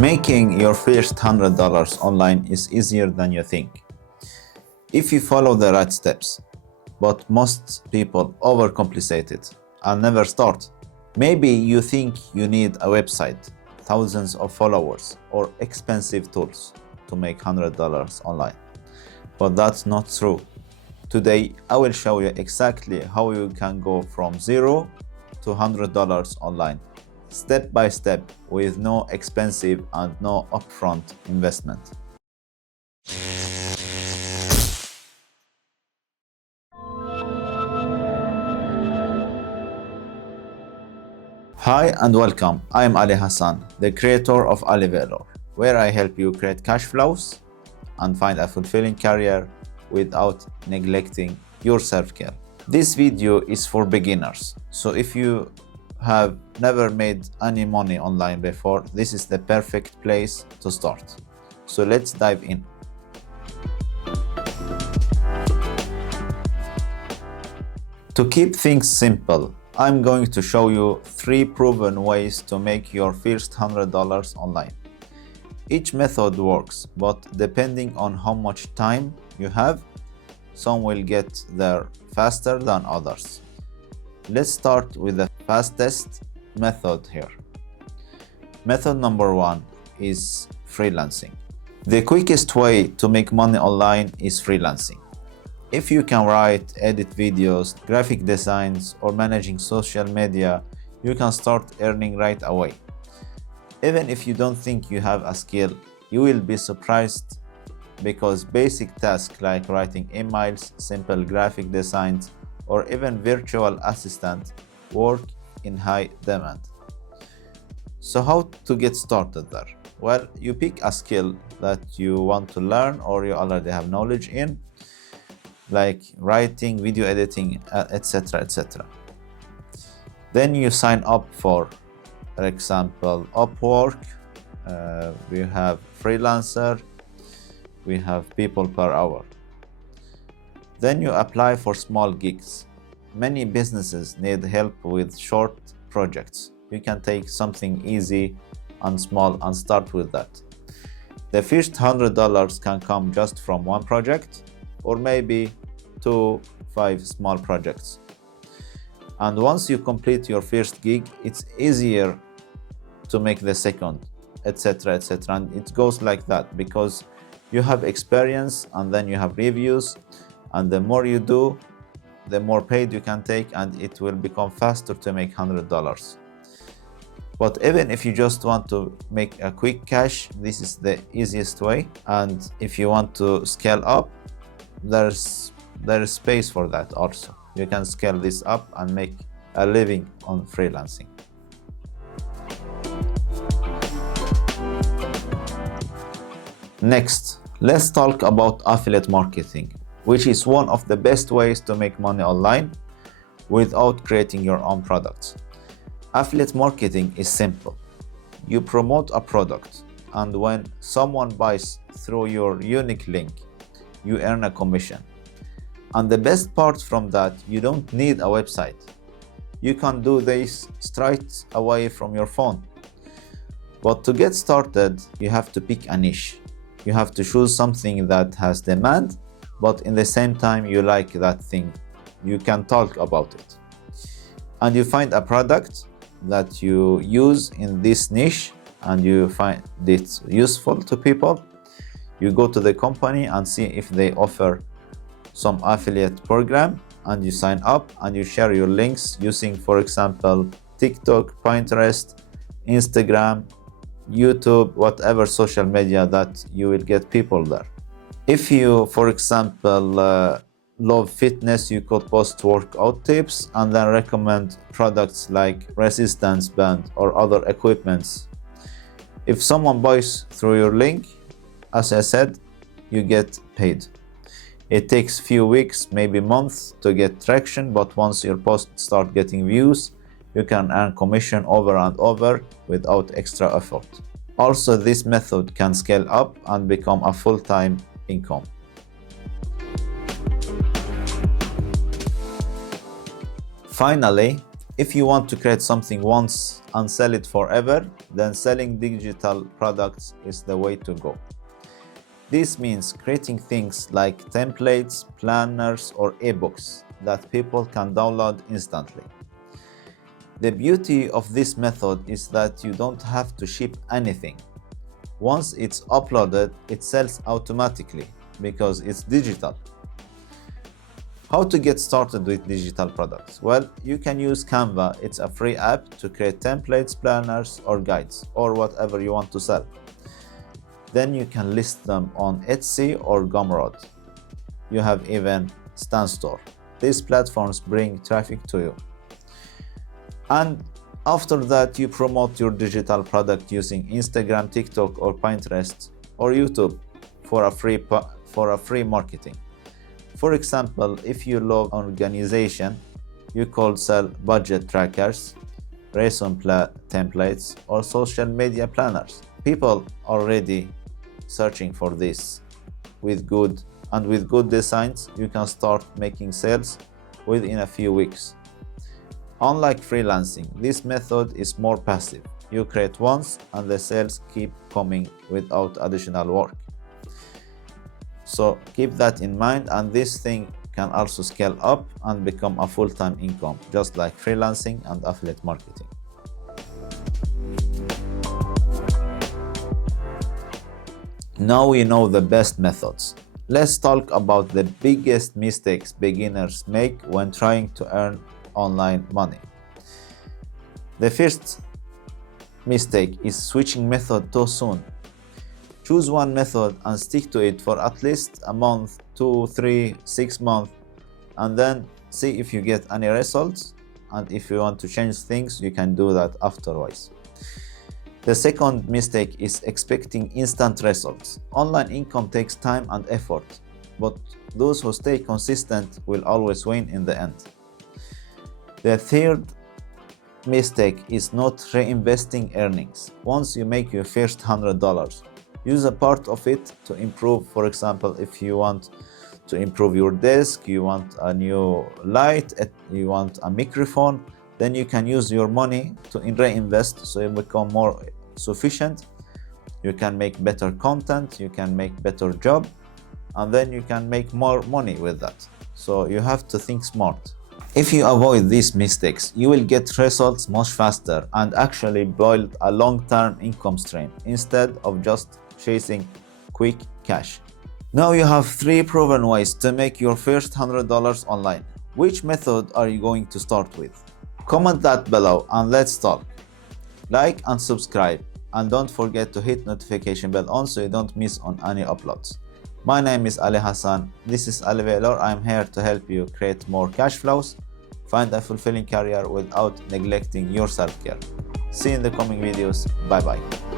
Making your first $100 online is easier than you think if you follow the right steps, but most people overcomplicate it and never start. Maybe you think you need a website, thousands of followers, or expensive tools to make $100 online, but that's not true. Today, I will show you exactly how you can go from zero to $100 online, step by step, with no expensive and no upfront investment. Hi and welcome. I am Ali Hassan, the creator of Ali Valor, where I help you create cash flows and find a fulfilling career without neglecting your self-care. This video is for beginners, so if you have never made any money online before, this is the perfect place to start. So let's dive in. To keep things simple, I'm going to show you 3 proven ways to make your first $100 online. Each method works, but depending on how much time you have, some will get there faster than others. Let's start with the fastest method here. Method number 1 is freelancing. The quickest way to make money online is freelancing. If you can write, edit videos, graphic designs, or managing social media, you can start earning right away. Even if you don't think you have a skill, you will be surprised because basic tasks like writing emails, simple graphic designs, or even virtual assistant work in high demand. So how to get started there? Well, you pick a skill that you want to learn or you already have knowledge in, like writing, video editing, etc. etc. Then you sign up for example, Upwork, we have freelancer, we have people per hour. Then you apply for small gigs. Many businesses need help with short projects. You can take something easy and small and start with that. The first $100 can come just from one project, or maybe 2-5 small projects. And once you complete your first gig, it's easier to make the second, etc. etc. And it goes like that because you have experience and then you have reviews, and the more you do, the more paid you can take, and it will become faster to make $100. But even if you just want to make a quick cash, this is the easiest way. And if you want to scale up, there is space for that also. You can scale this up and make a living on freelancing. Next, let's talk about affiliate marketing, which is one of the best ways to make money online without creating your own products. Affiliate marketing is simple. You promote a product, and when someone buys through your unique link, you earn a commission. And the best part from that, you don't need a website. You can do this straight away from your phone. But to get started, you have to pick a niche. You have to choose something that has demand, but in the same time you like that thing. You can talk about it. And you find a product that you use in this niche and you find it useful to people. You go to the company and see if they offer some affiliate program, and you sign up and you share your links using, for example, TikTok, Pinterest, Instagram, YouTube, whatever social media that you will get people there. If you, for example, love fitness, you could post workout tips and then recommend products like resistance band or other equipments. If someone buys through your link, as I said, you get paid. It takes few weeks, maybe months to get traction, but once your posts start getting views, you can earn commission over and over without extra effort. Also, this method can scale up and become a full-time income. Finally, If you want to create something once and sell it forever, then selling digital products is the way to go. This means creating things like templates, planners, or ebooks that people can download instantly. The beauty of this method is that you don't have to ship anything. Once it's uploaded, it sells automatically because it's digital. How to get started with digital products? Well, you can use Canva. It's a free app to create templates, planners, or guides, or whatever you want to sell. Then you can list them on Etsy or Gumroad. You have even Stan Store. These platforms bring traffic to you. And after that, you promote your digital product using Instagram, TikTok, or Pinterest, or YouTube for a free marketing. For example, if you love organization, you could sell budget trackers, resume templates, or social media planners. People are already searching for this. With good designs, you can start making sales within a few weeks. Unlike freelancing, this method is more passive. You create once and the sales keep coming without additional work. So keep that in mind, and this thing can also scale up and become a full-time income, just like freelancing and affiliate marketing. Now we know the best methods. Let's talk about the biggest mistakes beginners make when trying to earn online money. The first mistake is switching method too soon. Choose one method and stick to it for at least a month, 2, 3, 6 months, and then see if you get any results. And if you want to change things, you can do that afterwards. The second mistake is expecting instant results. Online income takes time and effort, but those who stay consistent will always win in the end. The third mistake is not reinvesting earnings. Once you make your first $100, use a part of it to improve. For example, if you want to improve your desk, you want a new light, you want a microphone, then you can use your money to reinvest so you become more sufficient. You can make better content, you can make better job, and then you can make more money with that. So you have to think smart. If you avoid these mistakes, you will get results much faster and actually build a long-term income stream instead of just chasing quick cash. Now you have 3 proven ways to make your first $100 online. Which method are you going to start with? Comment that below and let's talk. Like and subscribe, and don't forget to hit notification bell on so you don't miss on any uploads. My name is Ali Hassan. This is Ali Veilor. I'm here to help you create more cash flows, find a fulfilling career without neglecting your self-care. See you in the coming videos. Bye bye.